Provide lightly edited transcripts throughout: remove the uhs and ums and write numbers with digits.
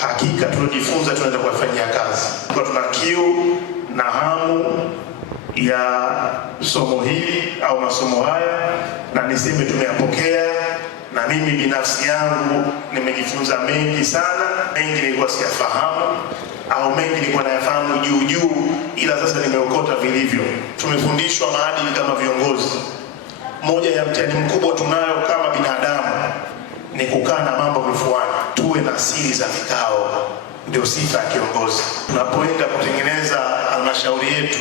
Hakika tunajifunza, tunaenda kufanyia kazi. Kwa tuna kiu na hamu ya somo hili au masomo haya, na niseme tumeyapokea, na mimi binafsi yangu nimejifunza mengi sana. Mengi nilikuwa siyafahamu au mengi nilikuwa nayafahamu juu, ila sasa nimeokota vilivyo. Tumefundishwa maadili kama viongozi. Moja ya mtihani mkubwa tunayo kama binadamu ni kukaa na mambo vifuani. Tuwe na siri za vikao, ndio sifa ya kiongozi. Tunapoenda kutengeneza halmashauri yetu,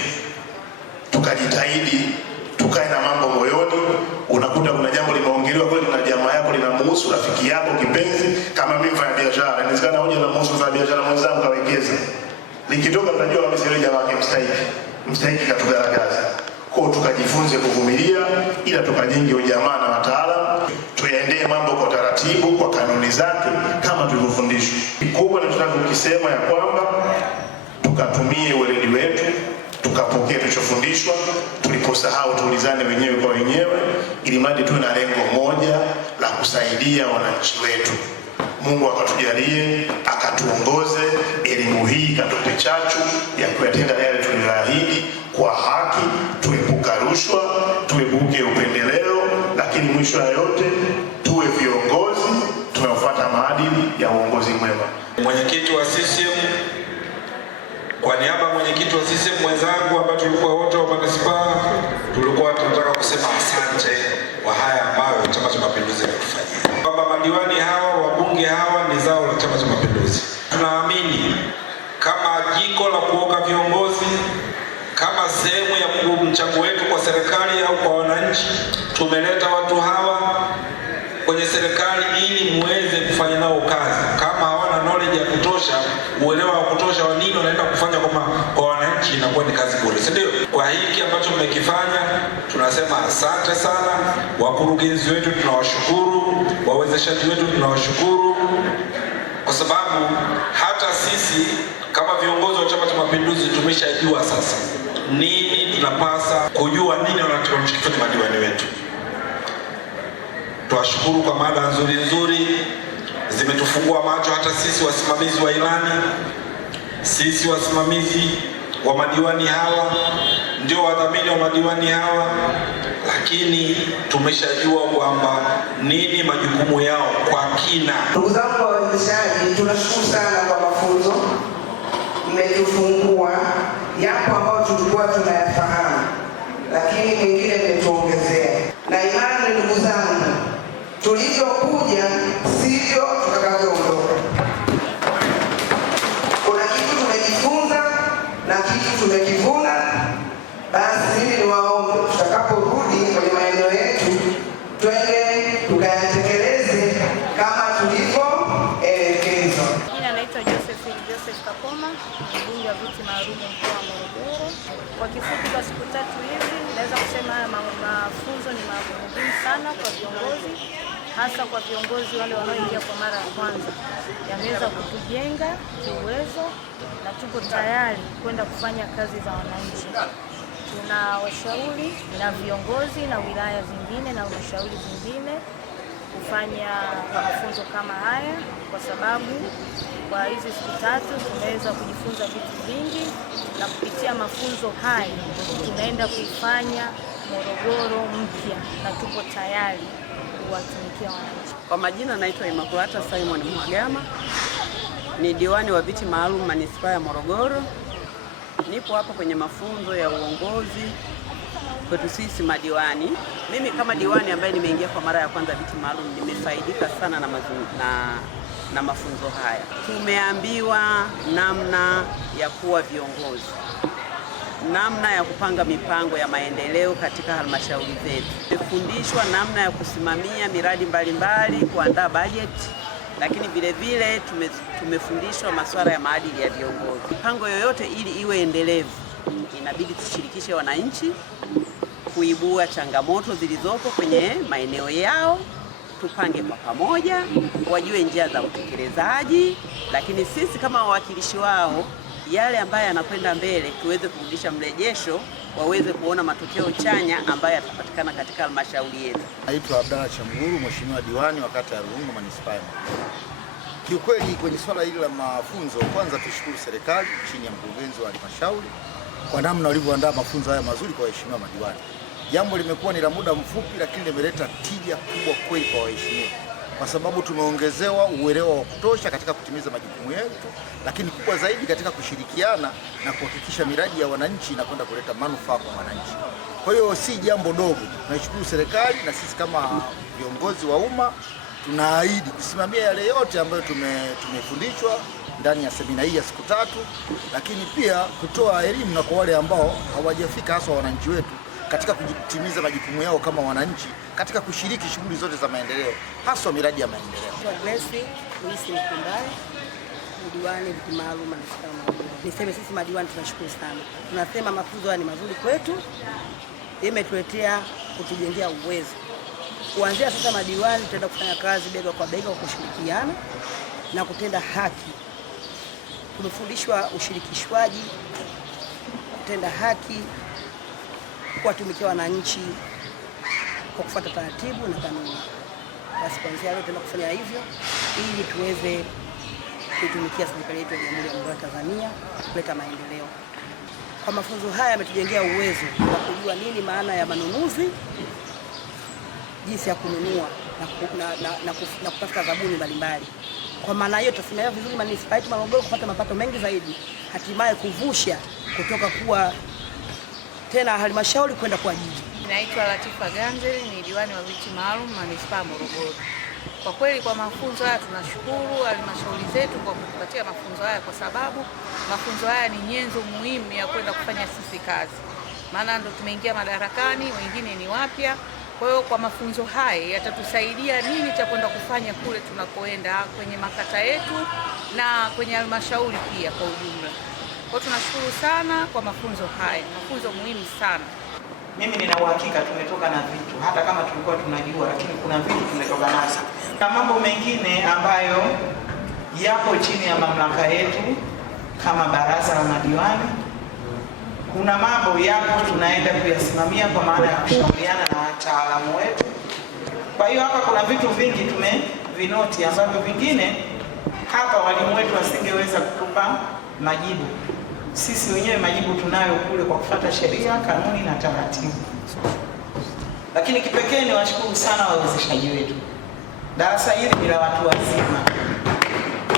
tukajitahidi tukae na mambo moyoni. Unakuta kuna jambo limeongelewa kweli na jamaa yako, linamhusu rafiki yako kipenzi. Kama mimi mfanya biashara, inawezekana hoja inamhusu mfanya biashara mwenzangu kawekeza, nikitoka tunajua kabisa yule jamaa wake mstahiki katugaragaza. Kwa tukajifunze kuvumilia, ila tukajenge ujamaa na wataalamu, tuyaendee mambo kwa taratibu, kwa kanuni zake kama tulivyofundishwa. Kikubwa ni tunataka kukisema ya kwamba tukatumie weledi wetu, tukapokee tulichofundishwa. Tuliposahau tuulizane wenyewe kwa wenyewe, ili mradi tuwe na lengo moja la kusaidia wananchi wetu. Mungu akatujalie, akatuongoze, elimu hii katupe chachu ya kuyatenda yale tuliyoahidi kwa haki, tuepuka rushwa, tuepuke upendeleo, lakini mwisho ya yote tuwe viongozi tunaofuata maadili ya uongozi mwema. Mwenyekiti wa CCM, kwa niaba ya mwenyekiti wa CCM mwenzangu ambao tulikuwa wote wa manispaa, tulikuwa tunataka kusema asante kwa haya ambayo Chama cha Mapinduzi kinatufanyia. Kwamba madiwani hawa, wabunge hawa ni zao la Chama cha Mapinduzi. Tunaamini kama jiko la kuoka viongozi, kama sehemu ya mchango wetu kwa serikali au kwa wananchi, tumeleta watu hawa kwenye serikali ili muweze kufanya nao kazi. Kama hawana knowledge ya kutosha, uelewa wa kutosha wa nini wanaenda kufanya kwa wananchi, inakuwa ni kazi bure, si ndio? Kwa hiki ambacho mmekifanya tunasema asante sana. Wakurugenzi wetu tunawashukuru, wawezeshaji wetu tunawashukuru, kwa sababu hata sisi kama viongozi wa Chama cha Mapinduzi tumeshajua sasa nini tunapasa kujua, nini wanachokifanya madiwani wetu. Tuwashukuru kwa mada nzuri, zimetufungua macho hata sisi wasimamizi wa ilani, sisi wasimamizi wa madiwani hawa, ndio wadhamini wa madiwani hawa, lakini tumeshajua kwamba nini majukumu yao kwa kina. Ndugu zangu wawezeshaji, tunashukuru sana kwa mafunzo mmetufungua. Yapo ambayo tulikuwa tunayafahamu, lakini mengine mmetuongezea, na imani ndugu zangu, tulivyokuja sivyo tutakavyoondoka. Kuna kitu tumejifunza na kitu tumekivuna. Basi mimi niwaombe, tutakaporudi kwenye maeneo yetu twende tukayatekeleze kama tulivyoelekezwa. Jina naitwa Joseph Kapoma, mbunge wa viti maalum mkoa wa Morogoro. Kwa kifupi, kwa siku 3 hizi naweza kusema haya mafunzo ni muhimu sana kwa viongozi, hasa kwa viongozi wale wanaoingia kwa mara ya kwanza. Yameweza kutujenga kiuwezo na tuko tayari kwenda kufanya kazi za wananchi. Tuna washauri na viongozi na wilaya zingine na halmashauri zingine kufanya mafunzo kama haya, kwa sababu kwa hizi siku 3 tumeweza kujifunza vitu vingi, na kupitia mafunzo haya tunaenda kuifanya Morogoro mpya na tupo tayari kuwatumikia wananchi. Kwa majina naitwa Immaculata Simon Mhagama, ni diwani wa viti maalum manispaa ya Morogoro. Nipo hapa kwenye mafunzo ya uongozi kwetu sisi madiwani. Mimi kama diwani ambaye nimeingia kwa mara ya kwanza viti maalum, nimefaidika sana na mafunzo haya. Tumeambiwa namna ya kuwa viongozi, namna ya kupanga mipango ya maendeleo katika halmashauri zetu. Tumefundishwa namna ya kusimamia miradi mbalimbali, kuandaa bajeti, lakini vile vile tumefundishwa masuala ya maadili ya viongozi. Mipango yoyote ili iwe endelevu, inabidi tushirikishe wananchi kuibua changamoto zilizopo kwenye maeneo yao, tupange kwa pamoja, wajue njia za utekelezaji, lakini sisi kama wawakilishi wao, yale ambayo yanakwenda mbele tuweze kurudisha mrejesho, waweze kuona matokeo chanya ambayo yatapatikana katika halmashauri yetu. Naitwa Abdalla Chamguru, mheshimiwa diwani wa kata ya Ruungu manispaa. Kiukweli kwenye swala hili la mafunzo, kwanza tushukuru serikali chini ya mkurugenzi wa halmashauri kwa namna walivyoandaa mafunzo haya mazuri kwa waheshimiwa madiwani. Jambo limekuwa ni la muda mfupi, lakini limeleta tija kubwa kweli kwa waheshimiwa, kwa sababu tumeongezewa uelewa wa kutosha katika kutimiza majukumu yetu, lakini kubwa zaidi katika kushirikiana na kuhakikisha miradi ya wananchi inakwenda kuleta manufaa kwa wananchi. Kwa hiyo si jambo dogo. Tunashukuru serikali na sisi kama viongozi wa umma tunaahidi kusimamia yale yote ambayo tumefundishwa ndani ya semina hii ya siku 3, lakini pia kutoa elimu na kwa wale ambao hawajafika, hasa wananchi wetu, katika kutimiza majukumu yao kama wananchi katika kushiriki shughuli zote za maendeleo, hasa miradi ya maendeleo. Diwani viti maalum niseme sisi madiwani tunashukuru sana. Tunasema mafunzo haya ni mazuri kwetu, imetuletea kutujengea uwezo. Kuanzia sasa madiwani tutaenda kufanya kazi bega kwa bega kwa kushirikiana na kutenda haki. Tumefundishwa ushirikishwaji, kutenda haki, kuwatumikia wananchi kwa kufuata taratibu na kanuni. Basi kuanzia leo tutaenda kufanya hivyo ili tuweze kuitumikia serikali yetu ya Jamhuri ya Muungano wa Tanzania kuleta maendeleo. Kwa mafunzo haya yametujengea uwezo wa kujua nini maana ya manunuzi, jinsi ya kununua na kutafuta zabuni mbalimbali. Kwa maana hiyo tutasimamia vizuri manispaa yetu Morogoro kupata mapato mengi zaidi, hatimaye kuvusha kutoka kuwa tena halmashauri kwenda kwa jiji. Naitwa Latifa Ganzeli, ni diwani wa viti maalum manispaa Morogoro. Kwa kweli kwa mafunzo haya tunashukuru halmashauri zetu kwa kutupatia mafunzo haya, kwa sababu mafunzo haya ni nyenzo muhimu ya kwenda kufanya sisi kazi, maana ndo tumeingia madarakani, wengine ni wapya. Kwa hiyo kwa mafunzo haya yatatusaidia nini cha kwenda kufanya kule tunakoenda kwenye makata yetu na kwenye halmashauri pia kwa ujumla. Kwa hiyo tunashukuru sana kwa mafunzo haya, mafunzo muhimu sana. Mimi nina uhakika tumetoka na vitu, hata kama tulikuwa tunajua, lakini kuna vitu tumetoka nazo. Na mambo mengine ambayo yapo chini ya mamlaka yetu kama baraza la madiwani, kuna mambo yapo tunaenda kuyasimamia kwa maana ya kushauriana na wataalamu wetu. Kwa hiyo hapa kuna vitu vingi tumevinoti ambavyo vingine hapa walimu wetu wasingeweza kutupa majibu. Sisi wenyewe majibu tunayo kule kwa kufuata sheria, kanuni na taratibu. Lakini kipekee ni washukuru sana wawezeshaji wetu. Darasa hili ni la watu wazima,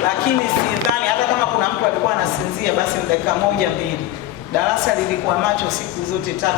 lakini sidhani hata kama kuna mtu alikuwa anasinzia basi dakika 1-2. Darasa lilikuwa macho siku zote 3.